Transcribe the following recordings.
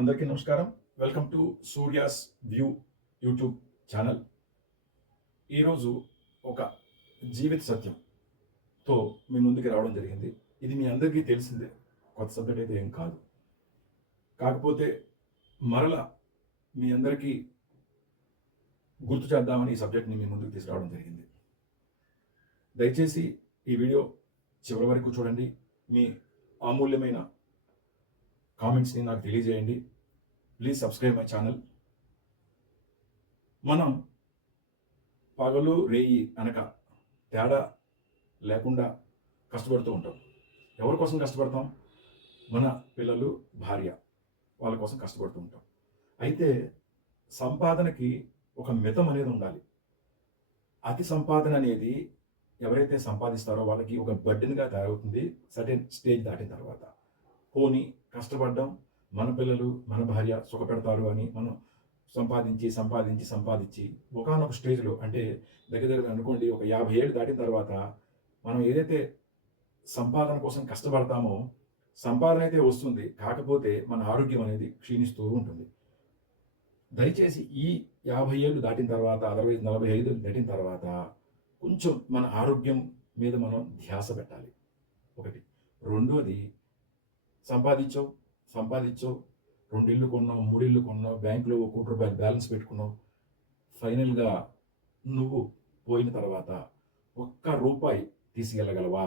అందరికీ నమస్కారం. Welcome to Surya's view YouTube channel. ఈరోజు ఒక జీవిత సత్యంతో మీ ముందుకి రావడం జరిగింది. ఇది మీ అందరికీ తెలిసిందే, కొత్త సబ్జెక్ట్ అయితే ఏం కాదు. కాకపోతే మరలా మీ అందరికీ గుర్తు చేద్దామని ఈ సబ్జెక్ట్ని మీ ముందుకు తీసుకురావడం జరిగింది. దయచేసి ఈ వీడియో చివరి వరకు చూడండి. మీ అమూల్యమైన కామెంట్స్ని నాకు తెలియజేయండి. Please subscribe my channel. మనం పగలు రేయి అనక తేడా లేకుండా కష్టపడుతూ ఉంటాం. ఎవరి కోసం కష్టపడతాం? మన పిల్లలు, భార్య, వాళ్ళ కోసం కష్టపడుతూ ఉంటాం. అయితే సంపాదనకి ఒక మితం అనేది ఉండాలి. అతి సంపాదన అనేది ఎవరైతే సంపాదిస్తారో వాళ్ళకి ఒక బర్డెన్గా తయారవుతుంది సర్టెన్ స్టేజ్ దాటిన తర్వాత. పోనీ కష్టపడ్డం, మన పిల్లలు, మన భార్య సుఖపెడతారు అని మనం సంపాదించి ఒకానొక స్టేజ్లో, అంటే దగ్గర అనుకోండి ఒక 50 ఏళ్ళు దాటిన తర్వాత మనం ఏదైతే సంపాదన కోసం కష్టపడతామో సంపాదన అయితే వస్తుంది, కాకపోతే మన ఆరోగ్యం అనేది క్షీణిస్తూ ఉంటుంది. దయచేసి ఈ 50 ఏళ్ళు దాటిన తర్వాత, 60, 45 దాటిన తర్వాత కొంచెం మన ఆరోగ్యం మీద మనం ధ్యాస పెట్టాలి. ఒకటి. రెండోది, సంపాదించావు 2 ఇళ్ళు కొన్నావు, 3 ఇళ్ళు కొన్నావు, బ్యాంకులో ₹1 కోటి బ్యాలెన్స్ పెట్టుకున్నావు. ఫైనల్గా నువ్వు పోయిన తర్వాత ₹1 తీసుకెళ్ళగలవా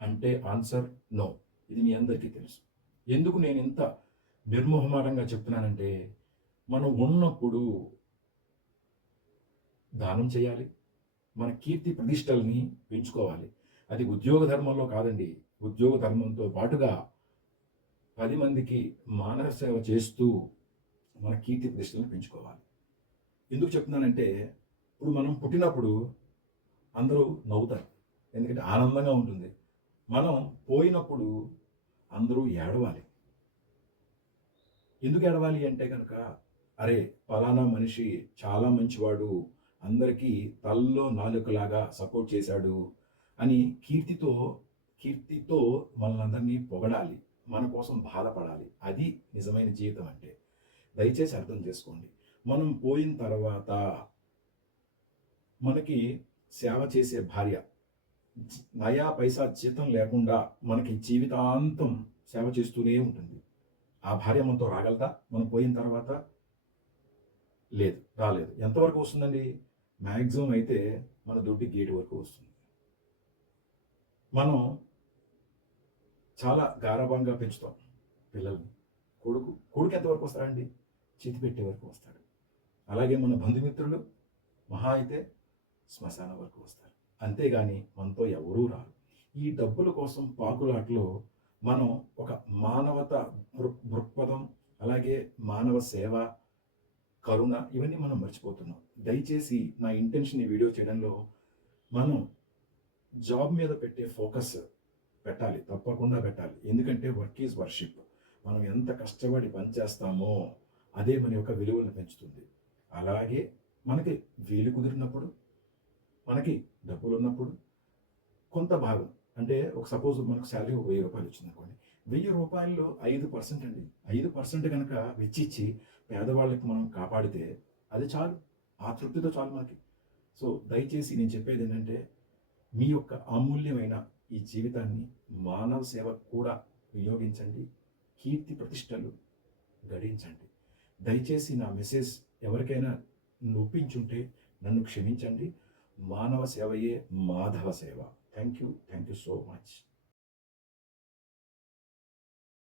అంటే ఆన్సర్ నో. ఇది మీ అందరికీ తెలుసు. ఎందుకు నేను ఇంత నిర్మోహమాటంగా చెప్తున్నానంటే, మనం ఉన్నప్పుడు దానం చేయాలి, మన కీర్తి ప్రతిష్టల్ని పెంచుకోవాలి. అది ఉద్యోగ ధర్మంలో కాదండి. ఉద్యోగ ధర్మంతో పాటుగా 10 మందికి మానవ సేవ చేస్తూ మన కీర్తి ప్రతిష్టలను పెంచుకోవాలి. ఎందుకు చెప్తున్నానంటే, ఇప్పుడు మనం పుట్టినప్పుడు అందరూ నవ్వుతారు, ఎందుకంటే ఆనందంగా ఉంటుంది. మనం పోయినప్పుడు అందరూ ఏడవాలి. ఎందుకు ఏడవాలి అంటే కనుక, అరే పలానా మనిషి చాలా మంచివాడు, అందరికీ తలలో నాలుకలాగా సపోర్ట్ చేశాడు అని కీర్తితో మనల్ని పొగడాలి, మన కోసం బాధపడాలి. అది నిజమైన జీవితం అంటే. దయచేసి అర్థం చేసుకోండి. మనం పోయిన తర్వాత మనకి సేవ చేసే భార్య నయా పైసా జీతం లేకుండా మనకి జీవితాంతం సేవ చేస్తూనే ఉంటుంది. ఆ భార్య మనతో రాగలదా మనం పోయిన తర్వాత? లేదు, రాలేదు. ఎంతవరకు వస్తుందండి? మ్యాక్సిమం అయితే మన దొడ్డి గేటు వరకు వస్తుంది. మనం చాలా గారాబంగా పెంచుతాం పిల్లల్ని. కొడుకు ఎంతవరకు వస్తాడండి? చేతి పెట్టే వరకు వస్తాడు. అలాగే మన బంధుమిత్రులు మహా అయితే శ్మశానం వరకు వస్తారు. అంతేగాని మనతో ఎవరూ రారు. ఈ డబ్బుల కోసం పాకులాటలో మనం ఒక మానవత దృక్పథం, అలాగే మానవ సేవ, కరుణ, ఇవన్నీ మనం మర్చిపోతున్నాం. దయచేసి నా ఇంటెన్షన్ ఈ వీడియో చేయడంలో, మనం జాబ్ మీద పెట్టే ఫోకస్ పెట్టాలి, తప్పకుండా పెట్టాలి. ఎందుకంటే వర్క్ ఈజ్ వర్షిప్. మనం ఎంత కష్టపడి పనిచేస్తామో అదే మన యొక్క విలువలను పెంచుతుంది. అలాగే మనకి వీలు కుదిరినప్పుడు, మనకి డబ్బులు ఉన్నప్పుడు కొంత భాగం, అంటే ఒక సపోజ్ మనకు శాలరీ ₹1000 వచ్చింది అనుకోండి, ₹1000లో 5% అండి. 5% కనుక వెచ్చిచ్చి పేదవాళ్ళకి మనం కాపాడితే అది చాలు, ఆ తృప్తితో చాలు మనకి. సో దయచేసి నేను చెప్పేది ఏంటంటే, మీ యొక్క అమూల్యమైన ఈ జీవితాన్ని మానవ సేవకు కూడా వినియోగించండి, కీర్తి ప్రతిష్టలు గడించండి. దయచేసి నా మెసేజ్ ఎవరికైనా నొప్పించుంటే నన్ను క్షమించండి. మానవ సేవయే మాధవ సేవ. Thank you so much.